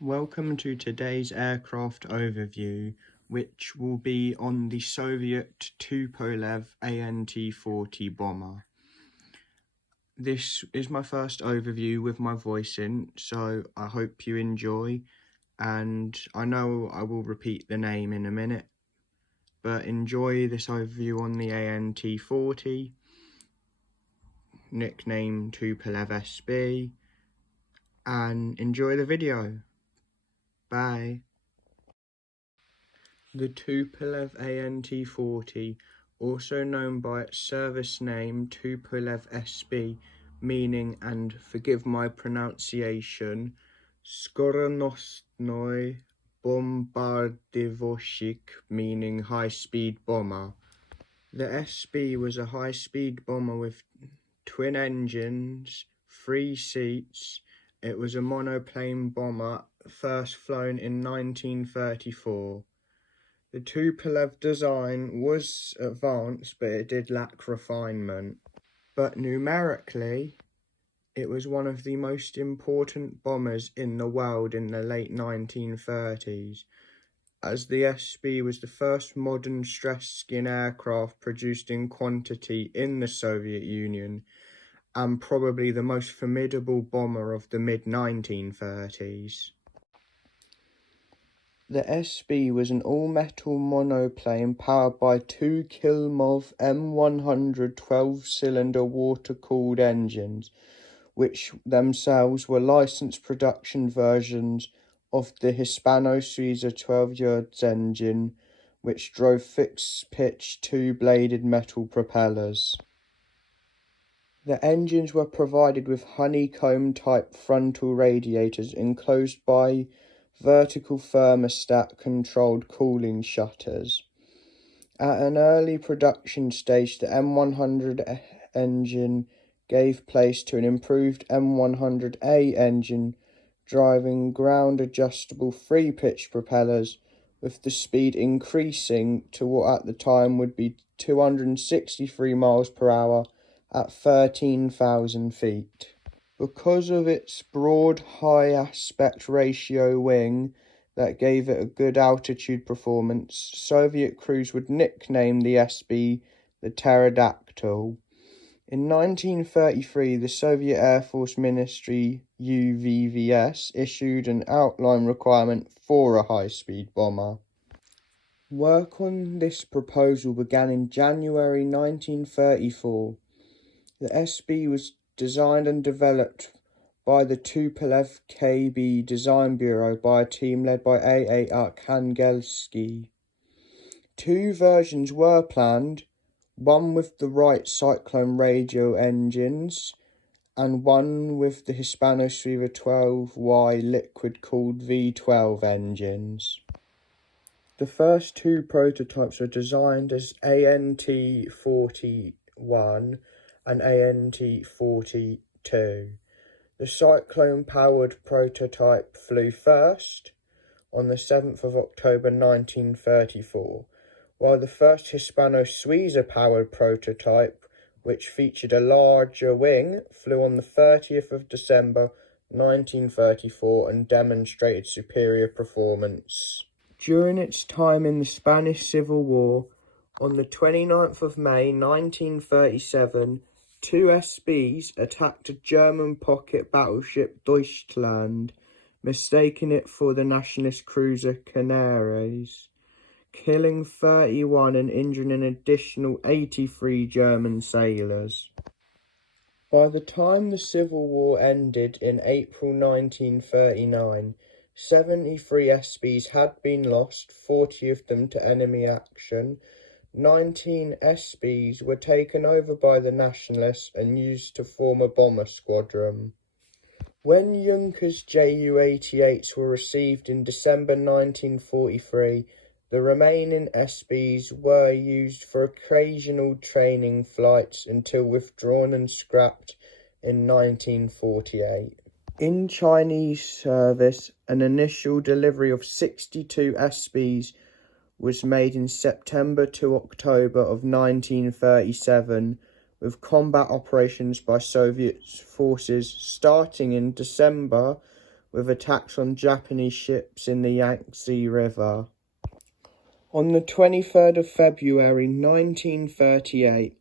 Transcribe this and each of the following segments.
Welcome to today's aircraft overview, which will be on the Soviet Tupolev AN-T-40 bomber. This is my first overview with my voice in, so I hope you enjoy, and I know I will repeat the name in a minute, but enjoy this overview on the AN-T-40, nickname Tupolev SB, and enjoy the video. Bye. The Tupolev AN-T-40, also known by its service name Tupolev SB, meaning, and forgive my pronunciation, Skoronosnoy Bombardivoshik, meaning high-speed bomber. The SB was a high-speed bomber with twin engines, 3 seats. It was a monoplane bomber, first flown in 1934. The Tupolev design was advanced, but it did lack refinement. But numerically, it was one of the most important bombers in the world in the late 1930s, as the SB was the first modern stress-skin aircraft produced in quantity in the Soviet Union, and probably the most formidable bomber of the mid-1930s. The SB was an all-metal monoplane powered by 2 Kilmov M100 12-cylinder water-cooled engines, which themselves were licensed production versions of the Hispano-Suiza 12-yards engine, which drove fixed-pitch 2-bladed metal propellers. The engines were provided with honeycomb-type frontal radiators enclosed by vertical thermostat-controlled cooling shutters. At an early production stage, the M100 engine gave place to an improved M100A engine driving ground-adjustable 3-pitch propellers, with the speed increasing to what at the time would be 263 miles per hour at 13,000 feet. Because of its broad, high aspect ratio wing that gave it a good altitude performance, Soviet crews would nickname the SB the Pterodactyl. In 1933, the Soviet Air Force Ministry UVVS issued an outline requirement for a high-speed bomber. Work on this proposal began in January 1934. The SB was designed and developed by the Tupolev KB Design Bureau by a team led by A.A. Arkhangelsky. 2 versions were planned, one with the Wright Cyclone radial engines and one with the Hispano-Suiza 12Y liquid-cooled V12 engines. The first 2 prototypes were designed as AN-T-41 and AN-T-42. The Cyclone-powered prototype flew first on the 7th of October 1934, while the first Hispano-Suiza-powered prototype, which featured a larger wing, flew on the 30th of December 1934 and demonstrated superior performance. During its time in the Spanish Civil War, on the 29th of May 1937, 2 SBs attacked a German pocket battleship Deutschland, mistaking it for the nationalist cruiser Canaries, killing 31 and injuring an additional 83 German sailors. By the time the Civil War ended in April 1939, 73 SBs had been lost, 40 of them to enemy action. 19 SBs were taken over by the nationalists and used to form a bomber squadron. When Junkers Ju-88s were received in December 1943, the remaining SBs were used for occasional training flights until withdrawn and scrapped in 1948. In Chinese service, an initial delivery of 62 SBs was made in September to October of 1937, with combat operations by Soviet forces starting in December, with attacks on Japanese ships in the Yangtze River. On the 23rd of February 1938,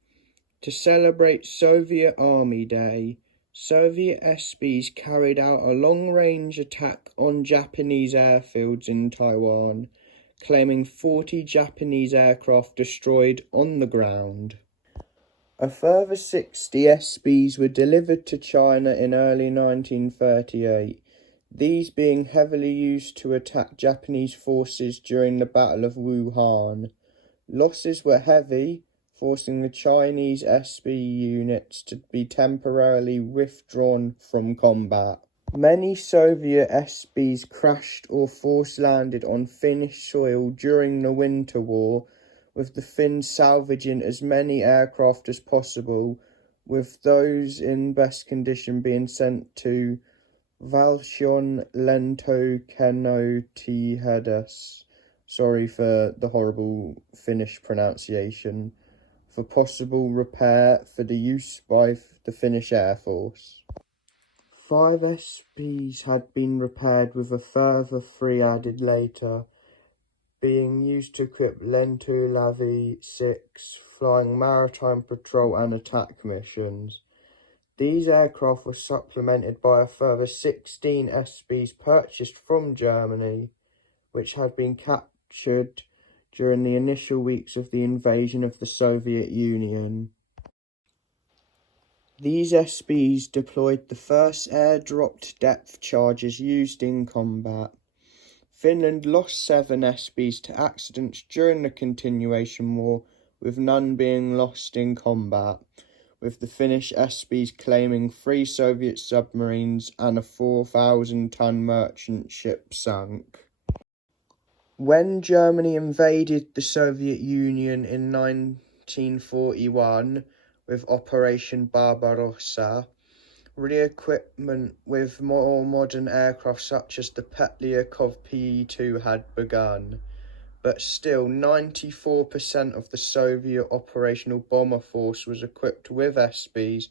to celebrate Soviet Army Day, Soviet SBs carried out a long-range attack on Japanese airfields in Taiwan, claiming 40 Japanese aircraft destroyed on the ground. A further 60 SBs were delivered to China in early 1938, these being heavily used to attack Japanese forces during the Battle of Wuhan. Losses were heavy, forcing the Chinese SB units to be temporarily withdrawn from combat. Many Soviet SBs crashed or force-landed on Finnish soil during the Winter War, with the Finns salvaging as many aircraft as possible, with those in best condition being sent to Valtion lentokenotihedas, sorry for the horrible Finnish pronunciation, for possible repair for the use by the Finnish Air Force. 5 SBs had been repaired, with a further 3 added later, being used to equip Lentulavi 6 flying maritime patrol and attack missions. These aircraft were supplemented by a further 16 SBs purchased from Germany, which had been captured during the initial weeks of the invasion of the Soviet Union. These SBs deployed the first air-dropped depth charges used in combat. Finland lost 7 SBs to accidents during the continuation war, with none being lost in combat, with the Finnish SBs claiming 3 Soviet submarines and a 4,000-ton merchant ship sunk. When Germany invaded the Soviet Union in 1941 with Operation Barbarossa, re-equipment with more modern aircraft such as the Petlyakov Pe-2 had begun, but still 94% of the Soviet operational bomber force was equipped with SBs,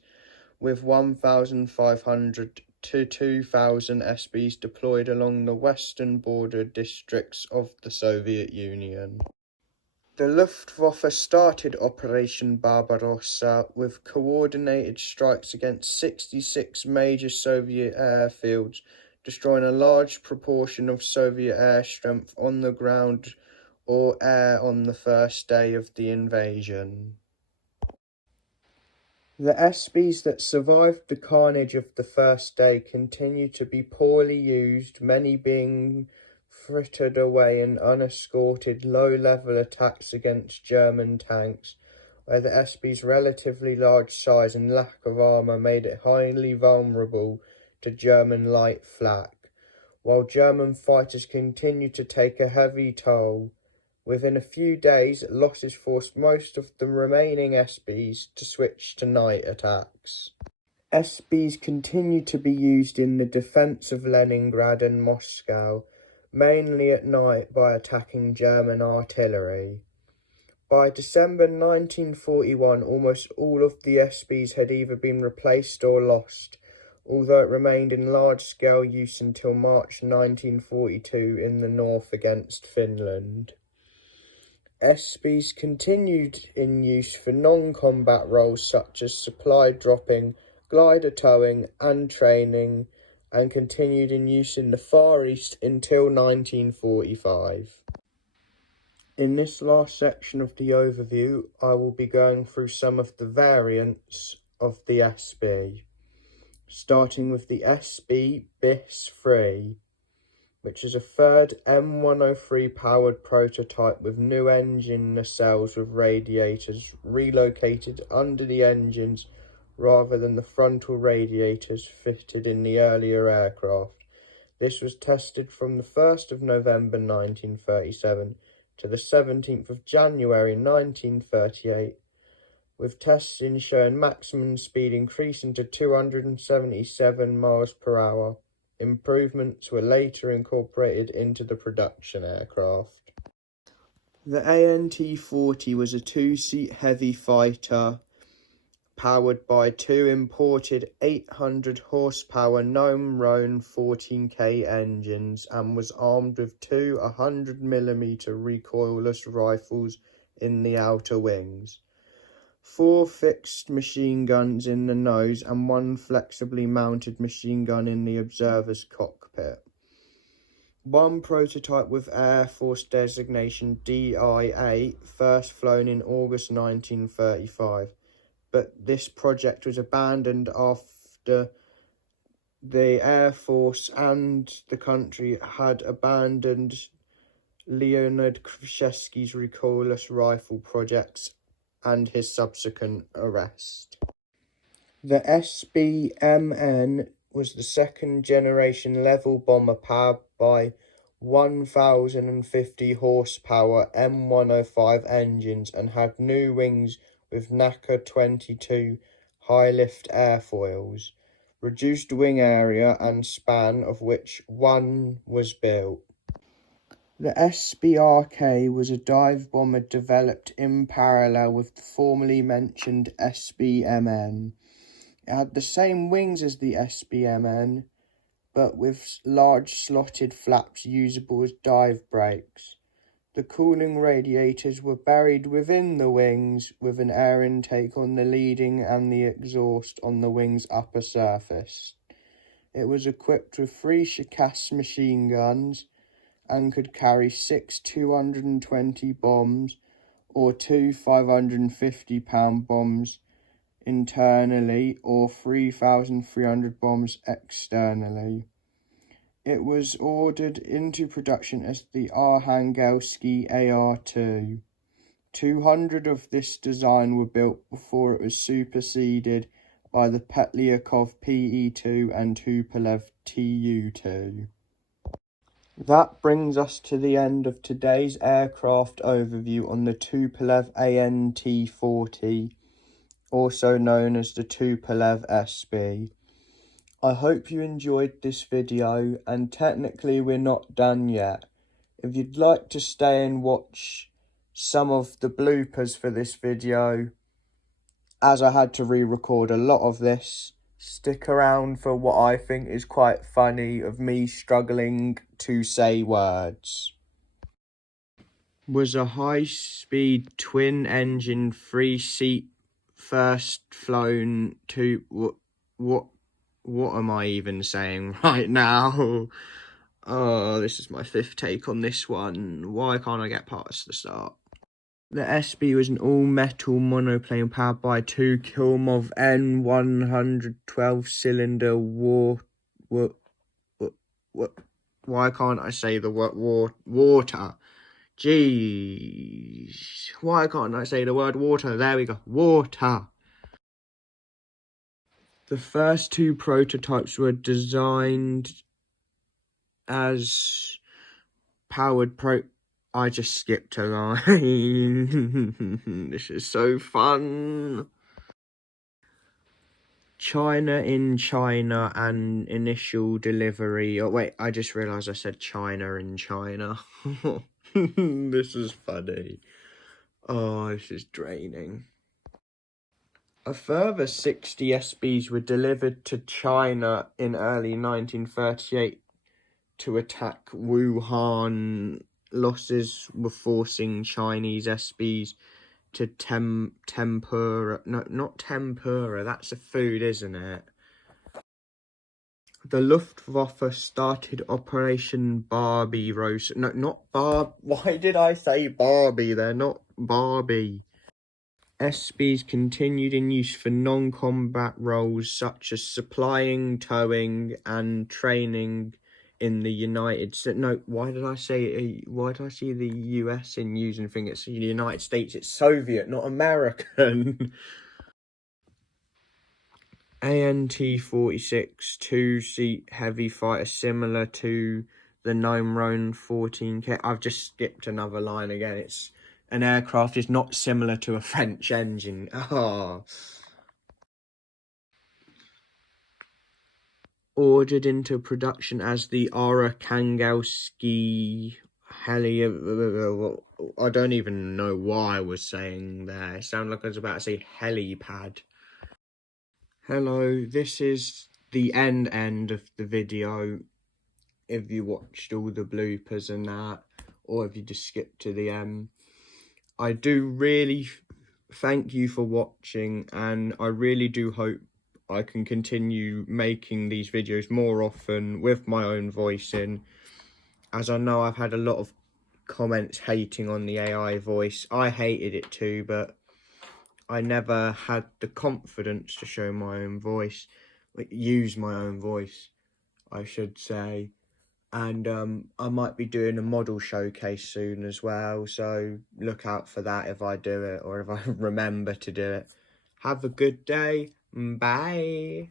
with 1,500 to 2,000 SBs deployed along the western border districts of the Soviet Union. The Luftwaffe started Operation Barbarossa with coordinated strikes against 66 major Soviet airfields, destroying a large proportion of Soviet air strength on the ground or air on the first day of the invasion. The SBs that survived the carnage of the first day continued to be poorly used, many being frittered away in unescorted low-level attacks against German tanks, where the SB's relatively large size and lack of armour made it highly vulnerable to German light flak, while German fighters continued to take a heavy toll. Within a few days, losses forced most of the remaining SBs to switch to night attacks. SBs continued to be used in the defence of Leningrad and Moscow, mainly at night by attacking German artillery. By December 1941, almost all of the SBs had either been replaced or lost, although it remained in large-scale use until March 1942 in the north against Finland. SBs continued in use for non-combat roles such as supply dropping, glider towing and training, and continued in use in the Far East until 1945. In this last section of the overview, I will be going through some of the variants of the SB, starting with the SB BIS-3, which is a third M103 powered prototype with new engine nacelles with radiators relocated under the engines rather than the frontal radiators fitted in the earlier aircraft. This was tested from the 1st of November 1937 to the 17th of January 1938, with testing showing maximum speed increasing to 277 miles per hour. Improvements were later incorporated into the production aircraft. The ANT-40 was a 2-seat heavy fighter powered by two imported 800 horsepower Gnome-Roan 14K engines and was armed with two 100mm recoilless rifles in the outer wings, four fixed machine guns in the nose and one flexibly mounted machine gun in the observer's cockpit. One prototype with Air Force designation DI-8, first flown in August 1935, but this project was abandoned after the Air Force and the country had abandoned Leonid Krzyzewski's recoilless rifle projects and his subsequent arrest. The SBMN was the second-generation level bomber powered by 1,050 horsepower M105 engines and had new wings with NACA 22 high-lift airfoils, reduced wing area and span, of which one was built. The SBRK was a dive bomber developed in parallel with the formerly mentioned SBMN. It had the same wings as the SBMN, but with large slotted flaps usable as dive brakes. The cooling radiators were buried within the wings, with an air intake on the leading and the exhaust on the wing's upper surface. It was equipped with three Shikass machine guns and could carry 6 220 bombs or two 550-pound bombs internally or 3,300 bombs externally. It was ordered into production as the Arhangelsky AR-2. 200 of this design were built before it was superseded by the Petlyakov PE-2 and Tupolev Tu-2. That brings us to the end of today's aircraft overview on the Tupolev ANT-40, also known as the Tupolev SB. I hope you enjoyed this video, and technically we're not done yet. If you'd like to stay and watch some of the bloopers for this video, as I had to re-record a lot of this, stick around for what I think is quite funny of me struggling to say words. Was a high-speed twin-engine, three-seat, first flown to... What am I even saying right now? Oh, this is my fifth take on this one. Why can't I get past the start? The SB was an all-metal monoplane powered by two Kilmov N100 12-cylinder why can't I say the word water? Jeez. Why can't I say the word water? There we go. Water. The first two prototypes were designed as powered I just skipped a line. This is so fun. China in China and initial delivery. Oh wait, I just realised I said China in China. This is funny. Oh, this is draining. A further 60 SBs were delivered to China in early 1938 to attack Wuhan. Losses were forcing Chinese SBs to tempura. No, not tempura. That's a food, isn't it? The Luftwaffe started Operation Barbie Rose. No, not Barb. Why did I say Barbie? They're not Barbie. SBs continued in use for non-combat roles such as supplying, towing, and training in the United States. No, why did I see the US in using thing? It's the United States. It's Soviet, not American. ANT-46 two-seat heavy fighter similar to the Gnome-Roan 14K. I've just skipped another line again. It's an aircraft is not similar to a French engine. Oh. Ordered into production as the Arhangelsky heli. I don't even know why I was saying there. It sounded like I was about to say helipad. Hello, this is the end of the video. If you watched all the bloopers and that, or if you just skipped to the end, I do really thank you for watching, and I really do hope I can continue making these videos more often with my own voice in, as I know I've had a lot of comments hating on the AI voice. I hated it too, but I never had the confidence to show my own voice, use my own voice, I should say. And I might be doing a model showcase soon as well, so look out for that if I do it, or if I remember to do it. Have a good day. Bye.